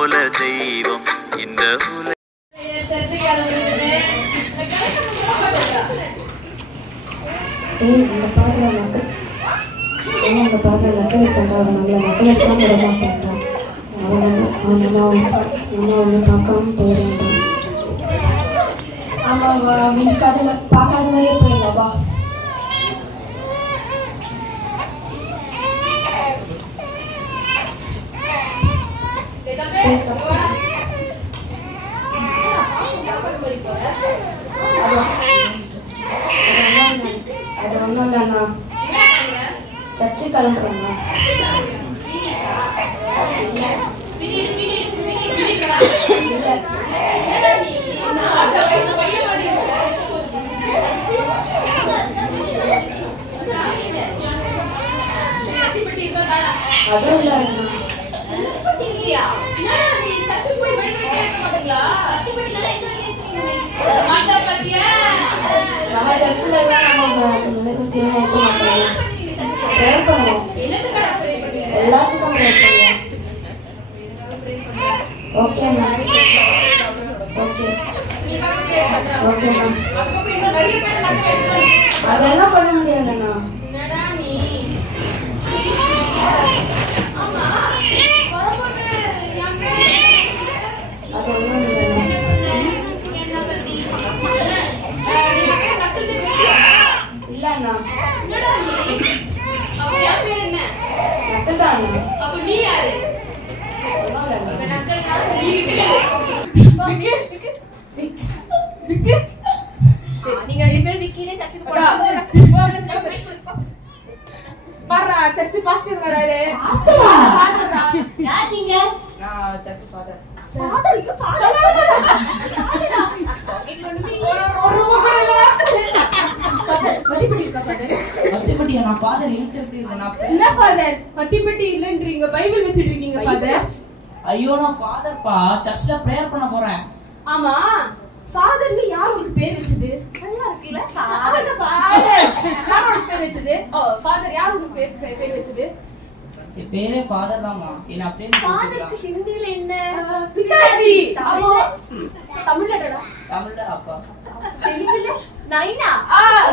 போல தெய்வம் இந்த உலக. இந்த பாடுற மக்கள் இந்த பாடுற மக்கள் இருக்காங்க. அவன் நம்மளை மக்கள் இருக்காம விட மாட்டான். அவனை ஒன்று பார்க்காம போயிடுவான். ஆமாவா, வீட்டுக்காக பார்க்காத மாதிரியே போயிடலாவா? அது ஒன்றும் இல்லைண்ணா, சர்ச்சு கிளம்புறேண்ணா. அதுவும் இல்லைண்ணா. நம்ம சர்ச்சில் எல்லாம் நம்ம நினைக்கிறோம் ப்ரேயர் பண்ணுவோம். எல்லாத்துக்கும் ப்ரேயர் பண்ணுவோம். ஓகேண்ணா, ஓகே ஓகேண்ணா. அதெல்லாம் பண்ண முடியாதுண்ணா. அது ஒன்றும் இல்லைண்ணா. இல்லண்ணா, நக்கல்தாண்ணா. நீங்க ரெண்டு பேரும் விக்கினே சர்ச்சுக்கு போறாங்க. பாரா சர்ச் பாஸ்டர் வராரு. பாஸ்டரா? யார் நீங்க? நான் search father. Father you father. இது ஒண்ணுமே ஒரு கூட இல்லடா. பத்திப்பட்டி இருக்கா ஃபாதர்? பத்திப்பட்டியா? நான் ஃபாதர் என்கிட்ட எப்படி இருக்கேன்? நான் என்ன ஃபாதர் பத்திப்பட்டி இல்லன்றீங்க, பைபிள் வச்சிட்டு இருக்கீங்க ஃபாதர். ஐயோ, நான் ஃபாதர்ப்பா, சர்ச்ல பிரேயர் பண்ண போறேன். ஆமா, ஃபாதர்னு யார் உங்களுக்கு பேர் வச்சது? நல்லா இருக்குல ஃபாதர். ஃபாதர் யார் உங்களுக்கு பேர் வச்சது? ஓ ஃபாதர் யார் உங்களுக்கு பேர் வச்சது? என் பேரே ஃபாதர் தான்மா. என்ன அப்படியே ஃபாதருக்கு ஹிந்தில என்ன? பிதாஜி. அப்போ தமிழ்லடா? தமிழ்ல அப்பா. தெலுங்குல நைனா.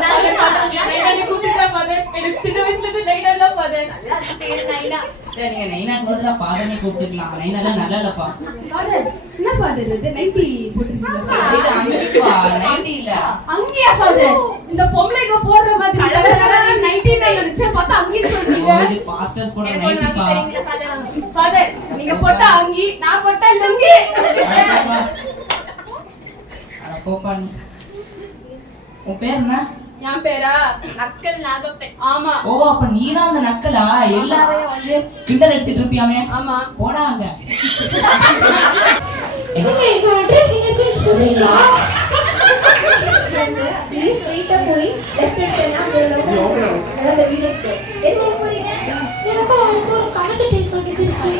நைனா கூப்பிடுறா ஃபாதர். எனக்கு சின்ன வயசுல இருந்து நைனா தான் ஃபாதர். நல்லா பேர் நைனா. சரி, நீங்க நைனா கூடல ஃபாதர்னே கூப்பிட்டுக்கலாம். நைனால நல்லா இல்லப்பா. ஃபாதர் என்ன ஃபாதர் இது? 90 போட்டுருக்கீங்க. இது அங்கப்பா, 90 இல்ல. அங்கயா ஃபாதர்? இந்த பொம்பளைங்க போடுற மாதிரி கலர் 90 தான் நினைச்சேன், பார்த்தா அங்கேயும் சொல்றீங்க. இது பாஸ்டர்ஸ் போடுற 90 பா. ஃபாதர் நீங்க போட்ட அங்கி, நான் போட்ட லுங்கி. அட போப்பா நீ. உன் பேர் என்ன? என் பேரா நக்கல் நாகப்பன். ஆமா. ஓ, அப்ப நீதான் அந்த நக்கலா? எல்லாரையும் வந்து கிண்டல் அடிச்சிட்டு இருப்பியாமே. ஆமா. போடா அங்க. எங்க அட்ரஸ் எங்க சொல்றீங்களா? ப்ளீஸ் ஸ்ட்ரைட்டா போய் லெஃப்ட் எடுத்தா போறோம். அந்த வீட்டுக்கு எங்க போறீங்க? எனக்கு ஒரு கணக்கு தெரிஞ்சு இருக்கு.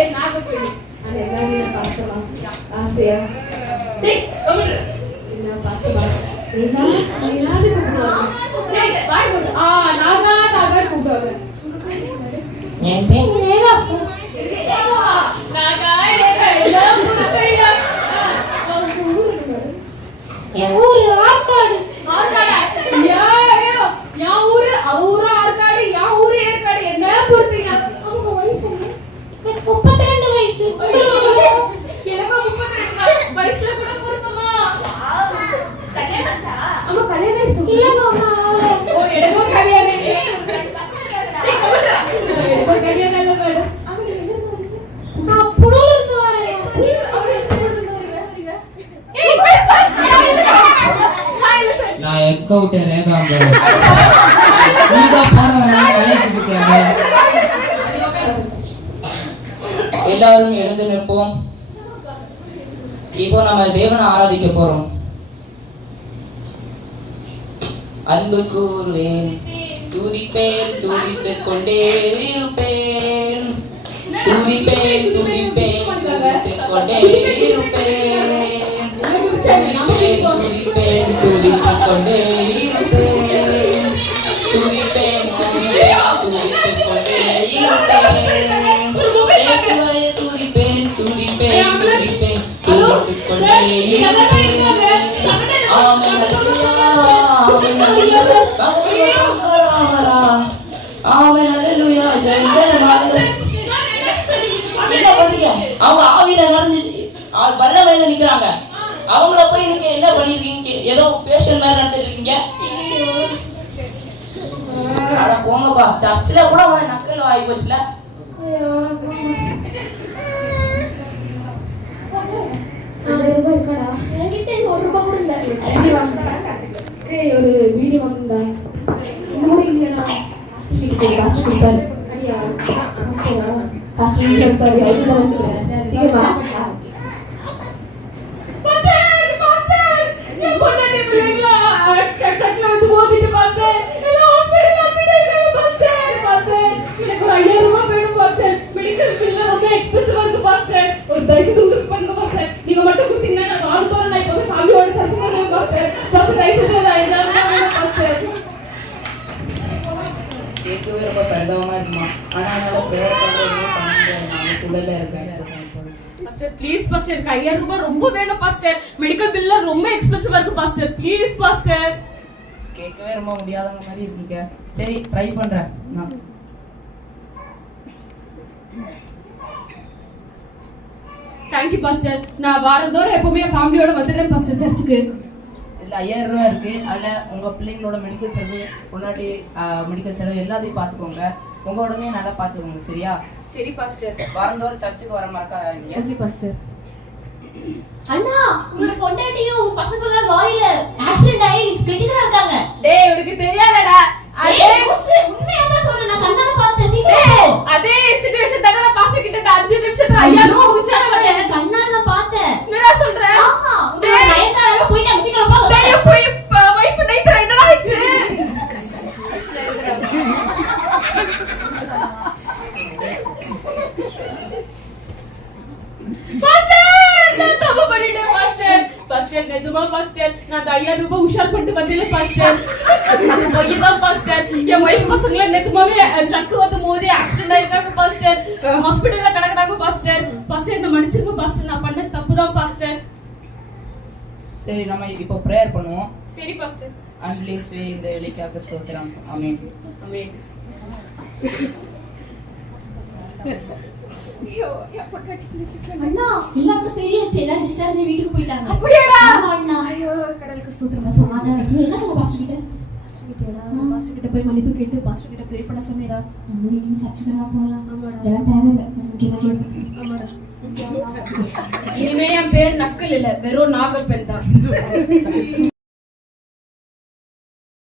என் நாகப்பன். அந்த எல்லாமே பாசமா ஆசையா என்ன பாசமா எல்லாரும் கூப்பிடுவாங்க. நாகா நாகா கூப்பிடுவாங்க. என் பேர் ரேவாசு. நாகா எல்லாம் புரியுதா? என் ஊரு ஆற்காடு. ஆற்காடா? என் ஊரு அவரு ஆற்காடு, என் ஊரு ஏற்காடு. என்ன பொறுத்தீங்க? அவங்க வயசு என்ன? எனக்கு 32 வயசு. எனக்கு 32 வயசுல கூட பொருத்தமா? கல்யாணம் ஆச்சா? ஆமா கல்யாணம் ஆச்சு. இல்லங்க அம்மா. ஓ எனக்கு கல்யாணம் இல்ல. எனக்கு கல்யாணம் இல்ல மேடம். அவங்க எங்க இருந்து வரீங்க? நான் புடூர்ல இருந்து வரேன். அவங்க எங்க இருந்து வரீங்க? ஏய் பேச. Hi listen. நான் எக்க விட்ட ரேகாங்க. நீங்க போறவங்க கல்யாணம் கொடுத்தாங்க. எல்லாரும் எழுந்து நிற்போம். இப்போ நம்ம தேவனை ஆராதிக்க போறோம். அன்பு கூறுவேன், துதிப்பேன், துதித்துக் கொண்டே இருப்பேன். துதிப்பேன், துதிப்பேன், துதித்துக் கொண்டே இருப்பேன். சரி நம்ம வீட்டுக்கு துதிப்பேன் துதித்துக் கொண்டே இருப்பேன் துதிப்பேன் துதிப்பேன் துதித்துக் கொண்டே இருப்பேன் இயேசுவே துதிப்பேன் துதிப்பேன் துதிப்பேன் துதித்துக் கொண்டே இருப்பேன் ஆமென் ஆமென் அல்லேலூயா ஜெய் ஜெய் என்ன பண்றீங்க? அவங்க ஆவியில நிறைஞ்சு வல்லமையில நிக்கிறாங்க. அவங்கள போய் நீங்க என்ன பண்ணிருக்கீங்க? ஏதோ பேஷன் மாதிரி நடந்துட்டு இருக்கீங்க. அட போங்கப்பா, சர்ச்சில் கூட உங்களை நக்கல் ஆகி போச்சுல. ₹1 கூட இல்ல. ஒரு வீடியோ வாங்குடா. இன்னொரு இல்லையா? பாஸ்டர் கொடுத்தாரு. அடியா பாஸ்டர் கொடுத்தாரு. ஐடியா வச்சுக்கிறேன். சீக்கிரமா கேட்கவே ரொம்ப பெருந்தவமா இருக்குமா. ஆனா என்னால பிரேயர் பண்றது இருக்கேன். பாஸ்டர் ப்ளீஸ் பாஸ்டர் எனக்கு ₹5000 ரொம்ப வேணும் பாஸ்டர். மெடிக்கல் பில்ல ரொம்ப எக்ஸ்பென்சிவா இருக்கு பாஸ்டர். Please pastor. கேட்கவே ரொம்ப முடியாதவங்க மாதிரி இருக்கீங்க. சரி ட்ரை பண்றேன் நான். Thank you pastor. நான் வாரந்தோறும் எப்பவுமே ஃபேமிலியோட வந்துடுறேன் பாஸ்டர் சர்ச்சுக்கு. இதுல ₹5000 இருக்கு. அதுல உங்க பிள்ளைங்களோட மெடிக்கல் செலவு, பொன்னாட்டி மெடிக்கல் செலவு எல்லாத்தையும் பாத்துக்கோங்க. உங்க உடனே நல்லா பாத்துக்கோங்க. சரியா? சரி பாஸ்டர். வாரந்தோறும் சர்ச்சுக்கு வர மறக்காதீங்க. Okay pastor. அண்ணா உங்க பொண்டாட்டியும் உங்க பசங்கள லாரியில ஆக்சிடென்ட் ஆகி கிரிட்டிக்கலா இருக்காங்க. டேய் உனக்கு தெரியாதடா. உண்மையா தான் சொல்றேன். நான் கண்ணால பார்த்தேன். சீக்கிரம் அதே சிச்சுவேஷன் தான நான் பாஸ்டர் கிட்ட 5 நிமிஷத்துல ₹5000 உச்சாரல. நான் கண்ணால பார்த்தேன். என்னடா சொல்ற? ஆமா உங்க நயன்தாரா போயிட்டு சீக்கிரம் போ. டேய் போய் வைஃப் நைட்ரா என்னடா ஆச்சு? நிஜமா பாஸ்டர் நான் ₹5000 உஷார் பண்ணிட்டு வந்தேன் பாஸ்டர். போய்தான் பாஸ்டர் என் வைஃப் பசங்கள நிஜமாவே ட்ரக் வந்து மோதி ஆக்சிடென்ட் ஆயிருக்காங்க பாஸ்டர். ஹாஸ்பிடல்ல கிடக்குறாங்க பாஸ்டர். பாஸ்டர் என்ன மன்னிச்சிருங்க பாஸ்டர். நான் பண்ண தப்புதான் பாஸ்டர். சரி நம்ம இப்போ பிரேயர் பண்ணுவோம். சரி பாஸ்டர். அன்பிளேஸ்வே இந்த வேலைக்காக ஸ்தோத்திரம். ஆமென். ஆமென். ஐயோ அண்ணா எல்லாரும் சரியாச்சு. எல்லாம் டிஸ்சார்ஜ் ஆகி வீட்டுக்கு போயிட்டாங்க. அப்படியேடா? அண்ணா ஐயோ கடலுக்கு சூத்திரம். அதான் என்ன சொன்ன பாஸ்டர் கிட்ட? பாஸ்டர் கிட்ட போய் மன்னிப்பு கேட்டு பாஸ்டர் கிட்ட ப்ரே பண்ண சொன்னேடா. நீங்க சர்ச்சுக்கு தான் போகலாம். எல்லாம் தேவையில்லை. முக்கியமான இனிமே என் பேர் நக்கல் இல்ல, வெறும் நாகப்பெண் தான்.